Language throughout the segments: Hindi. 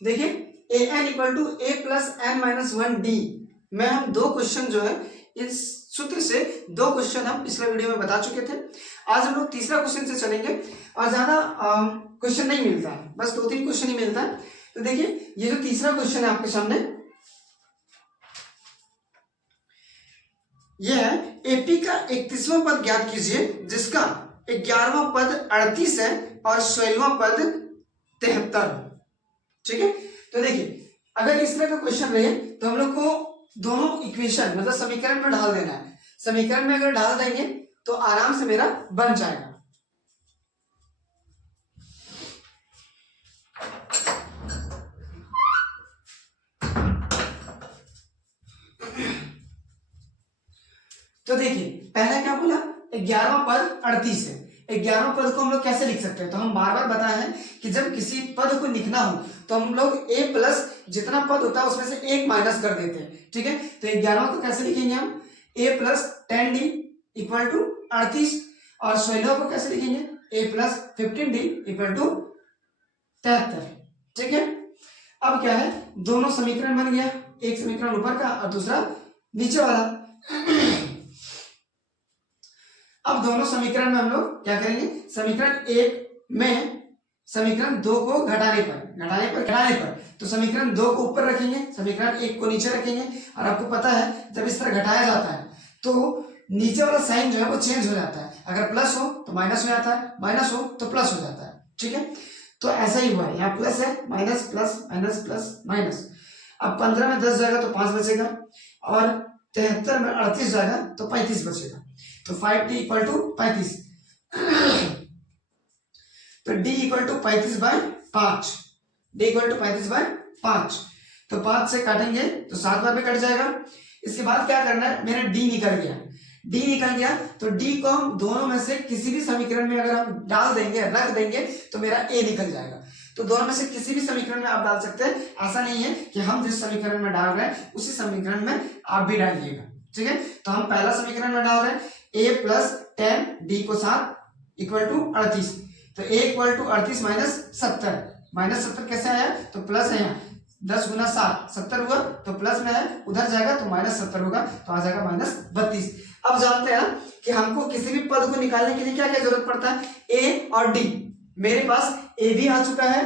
देखिए a n equal to a plus n minus one d में हम दो क्वेश्चन जो है इस सूत्र से दो क्वेश्चन हम पिछले वीडियो में बता चुके थे। आज हम लोग तीसरा क्वेश्चन से चलेंगे और ज्यादा क्वेश्चन नहीं मिलता है, बस 2-3 क्वेश्चन ही मिलता है। तो देखिए ये जो तीसरा क्वेश्चन है आपके सामने, यह है एपी का 31वां पद ज्ञात कीजिए जिसका 11वां पद 38 है और 16वां पद 73। ठीक है, तो देखिए अगर इस तरह का क्वेश्चन रहे तो हम लोग को दोनों इक्वेशन मतलब समीकरण में डाल देना है। समीकरण में अगर डाल देंगे तो आराम से मेरा बन जाएगा। तो देखिए पहला क्या बोला, 11वां पद 38 है। 11वां पद को हम लोग कैसे लिख सकते हैं, तो हम बार बार बताए हैं कि जब किसी पद को लिखना हो तो हम लोग a प्लस जितना पद होता है उसमें से एक माइनस कर देते हैं। ठीक है, तो 11वां को कैसे लिखेंगे हम, a plus 10d equal to 38 और 16वां को कैसे लिखेंगे, a plus 15d equal to 73। ठीक है, अब क्या है, दोनों समीकरण बन गया, एक समीकरण ऊपर का और दूसरा नीचे वाला। अब दोनों समीकरण में हम लोग क्या करेंगे, समीकरण एक में समीकरण दो को घटाने पर तो समीकरण दो को ऊपर रखेंगे, समीकरण एक को नीचे रखेंगे। और आपको पता है जब इस तरह घटाया जाता है तो नीचे वाला साइन जो है वो चेंज हो जाता है, अगर प्लस हो तो माइनस हो जाता है, माइनस हो तो प्लस हो जाता है। ठीक है, तो ऐसा ही हुआ है, यहाँ प्लस है, minus plus minus plus minus. अब 15 में 10 जाएगा तो 5 बचेगा और 73 में 38 जाएगा तो 35 बचेगा। तो 5d इक्वल टू 35, तो d equal to 35 by 5, d equal to 35 by 5। तो 5 से काटेंगे तो 7 बार में कट जाएगा। इसके बाद क्या करना है, मेरा d निकल गया, तो d को हम दोनों में से किसी भी समीकरण में अगर हम डाल देंगे, रख देंगे तो मेरा a निकल जाएगा। तो दोनों में से किसी भी समीकरण में आप डाल सकते हैं, ऐसा नहीं है कि हम जिस समीकरण में डाल रहे हैं उसी समीकरण में आप भी डालिएगा। ठीक है, तो हम पहला समीकरण में डाल रहे हैं a प्लस 10 d को 7 इक्वल टू 38। तो a equal to 38 minus 70, minus 70 कैसे आया, तो प्लस है, यहाँ 10 गुना 7 70 हुआ, तो प्लस में है उधर जाएगा तो माइनस 70 होगा, तो आ जाएगा माइनस 32। अब जानते हैं ना कि हमको किसी भी पद को निकालने के लिए क्या क्या जरूरत पड़ता है, a और d। मेरे पास a भी आ चुका है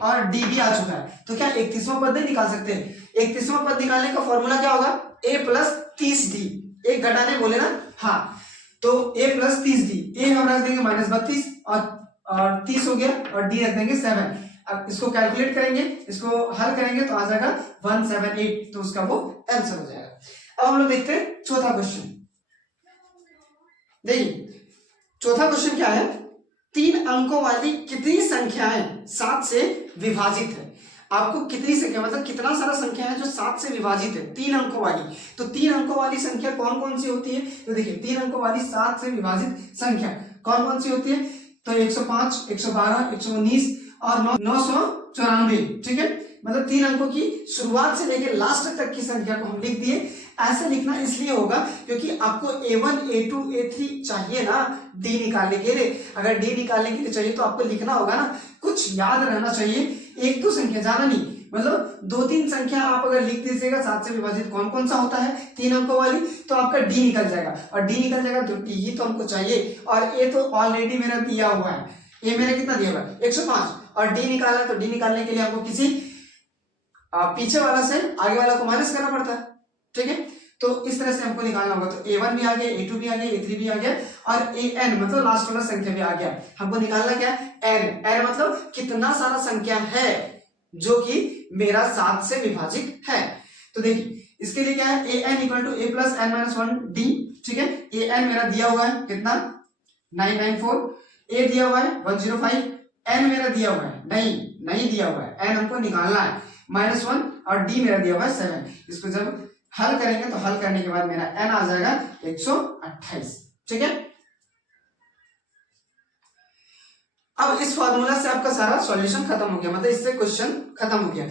और d भी आ चुका है, तो क्या 31वां पद नहीं निकाल सकते। 31वां पद निकालने का फॉर्मूला क्या होगा, a प्लस 30d, एक घटाने बोले ना, हाँ, तो a प्लस 30d, a हम रख देंगे माइनस 32 और 30 हो गया और d रख देंगे 7। अब इसको कैलकुलेट करेंगे, इसको हल करेंगे तो आ जाएगा 178, तो उसका वो आंसर हो जाएगा। अब हम लोग देखते हैं चौथा क्वेश्चन। देखिए चौथा क्वेश्चन क्या है, 3 अंकों वाली कितनी संख्याएं 7 से विभाजित है। आपको कितनी संख्या मतलब कितना सारा संख्या है जो 7 से विभाजित है, 3 अंकों वाली। तो 3 अंकों वाली संख्या कौन कौन सी होती है, तो देखिए 3 अंकों वाली 7 से विभाजित संख्या कौन कौन सी होती है, तो 105, 112, 119 और 994। ठीक है, मतलब 3 अंकों की शुरुआत से लेकर लास्ट तक की संख्या को हम लिख दिए। ऐसे लिखना इसलिए होगा क्योंकि आपको A1, A2, A3 चाहिए ना D निकालने के लिए। अगर D निकालने के लिए चाहिए तो आपको लिखना होगा ना, कुछ याद रहना चाहिए, एक दो संख्या, ज्यादा नहीं, मतलब 2-3 संख्या आप अगर लिख दीजिएगा 7 से विभाजित कौन कौन सा होता है 3 अंकों वाली, तो आपका D निकल जाएगा। और D निकल जाएगा तो D ही तो हमको चाहिए, और A तो ऑलरेडी मेरा दिया हुआ है, A मेरा कितना दिया हुआ है 105, और D निकालना, तो D निकालने के लिए आपको किसी पीछे वाला से आगे वाला को माइनस करना पड़ता है। ठीक है, तो इस तरह से हमको निकालना होगा। तो A1 भी आ गया, A2 भी आ गया, A3 भी आ गया और AN मतलब लास्ट वाला संख्या भी आ गया। हमको निकालना क्या है, N मतलब कितना सारा संख्या है जो कि मेरा 7 से विभाजित है। तो देखिए इसके लिए क्या है, AN equal to A plus N minus 1D। ठीक है, AN मेरा दिया हुआ है कितना 994, A दिया हुआ है 105, N मेरा दिया हुआ है नहीं दिया हुआ है, N हमको निकालना है -1 और D मेरा दिया हुआ है 7। इसको जब हल करेंगे तो हल करने के बाद मेरा n आ जाएगा 128। ठीक है, अब इस फॉर्मूला से आपका सारा सॉल्यूशन खत्म हो गया, मतलब इससे क्वेश्चन खत्म हो गया।